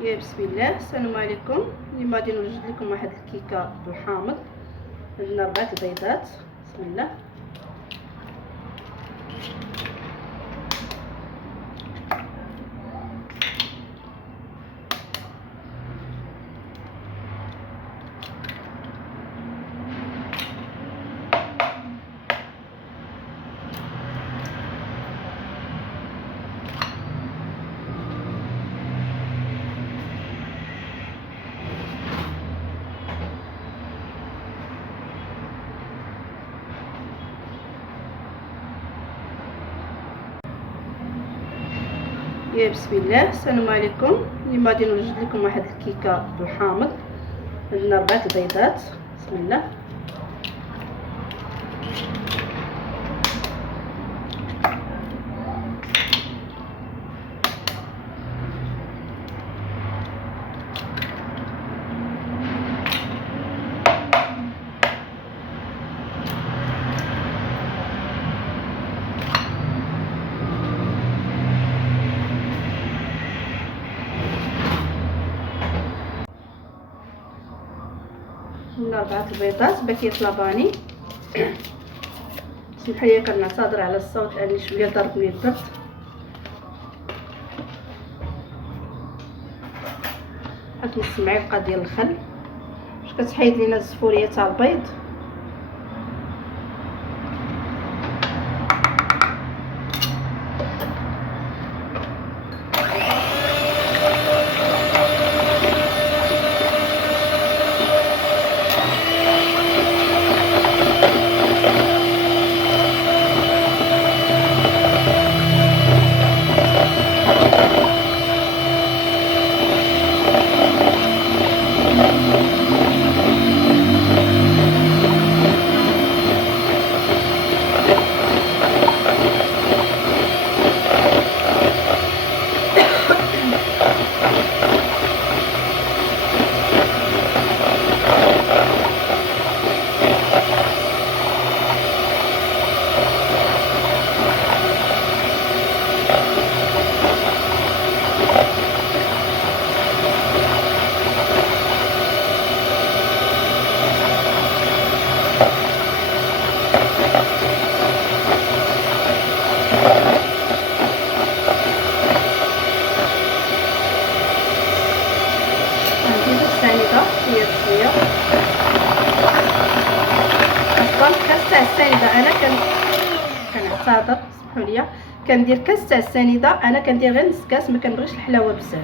يا بسم الله، السلام عليكم. اليوم غادي نوجد لكم واحد الكيكه بالحامض. عندنا 4 البيضات. بسم الله. يا بسم الله، السلام عليكم. اليوم غادي نوجد لكم واحد الكيكه بالحامض. عندنا 4 البيضات. بسم الله. عندنا 4 البيضات باكيت لاباني. سمحوا لي كنعتذر على الصوت لاني شويه ضربني البرد. واحد نص معلقه ديال الخل باش كتحيد لينا الزفوريه تاع البيض. شويه بشويه اصلا كاس تاع السنيده. انا كنعتذر، سمحوا لي، كندير كاس تاع السنيده. انا كندير غير نص كاس، ما كنبغيش الحلاوه بزاف.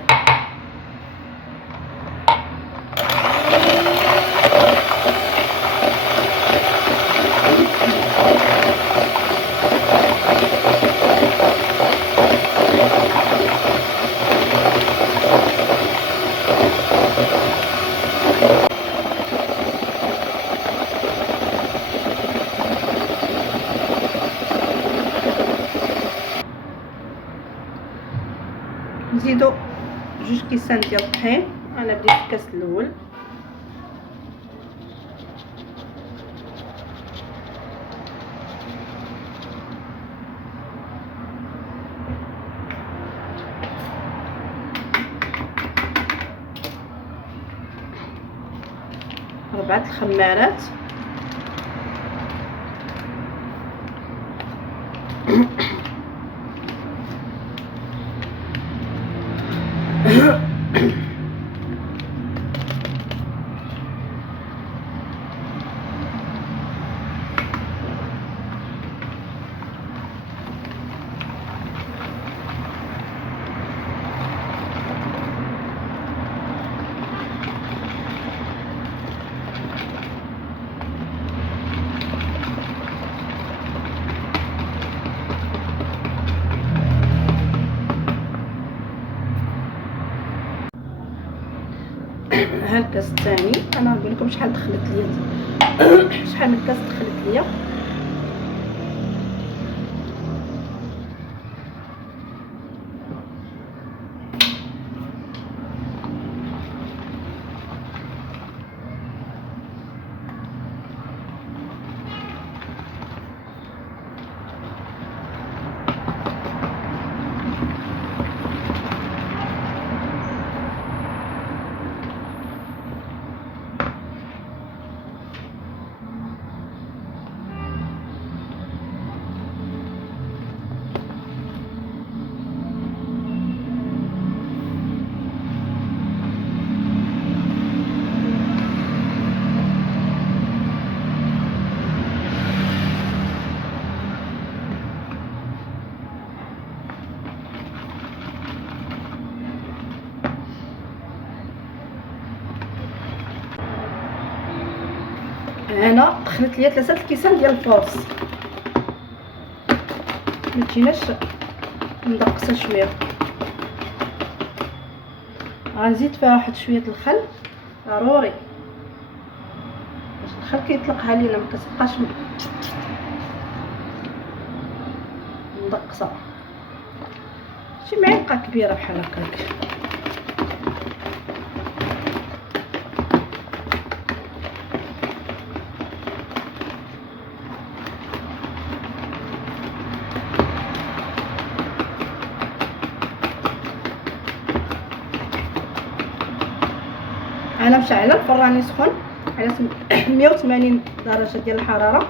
نزيدو 2 كيسان ديال الطحين. انا بديت الكاس الاول. ربعة الخمارات. ها الكاس الثاني. انا نقول لكم شحال دخلت ليا، شحال من كاس دخلت ليا. هنا دخلت ليا 3 الكيسان ديال الفورص، ما تجيناش مدقسه شويه. غنزيد فيها واحد شويه الخل ضروري باش الخل كيطلقها لينا، ما كتبقاش مدقسه، شي معلقه كبيره بحال هكاك. انا مشعله الفران يسخن على 180 درجه ديال الحراره،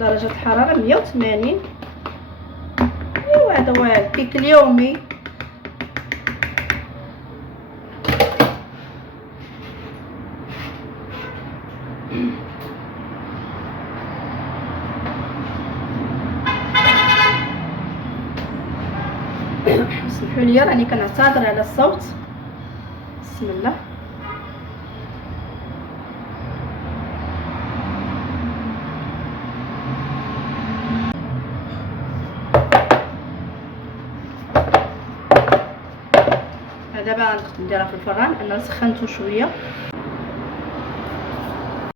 درجه الحراره 180. ايوا هذا هو الكيك اليومي. اسمحوا لي راني كنعتذر على الصوت. بسم الله. دابا غنديرها في الفران. انا سخنته شويه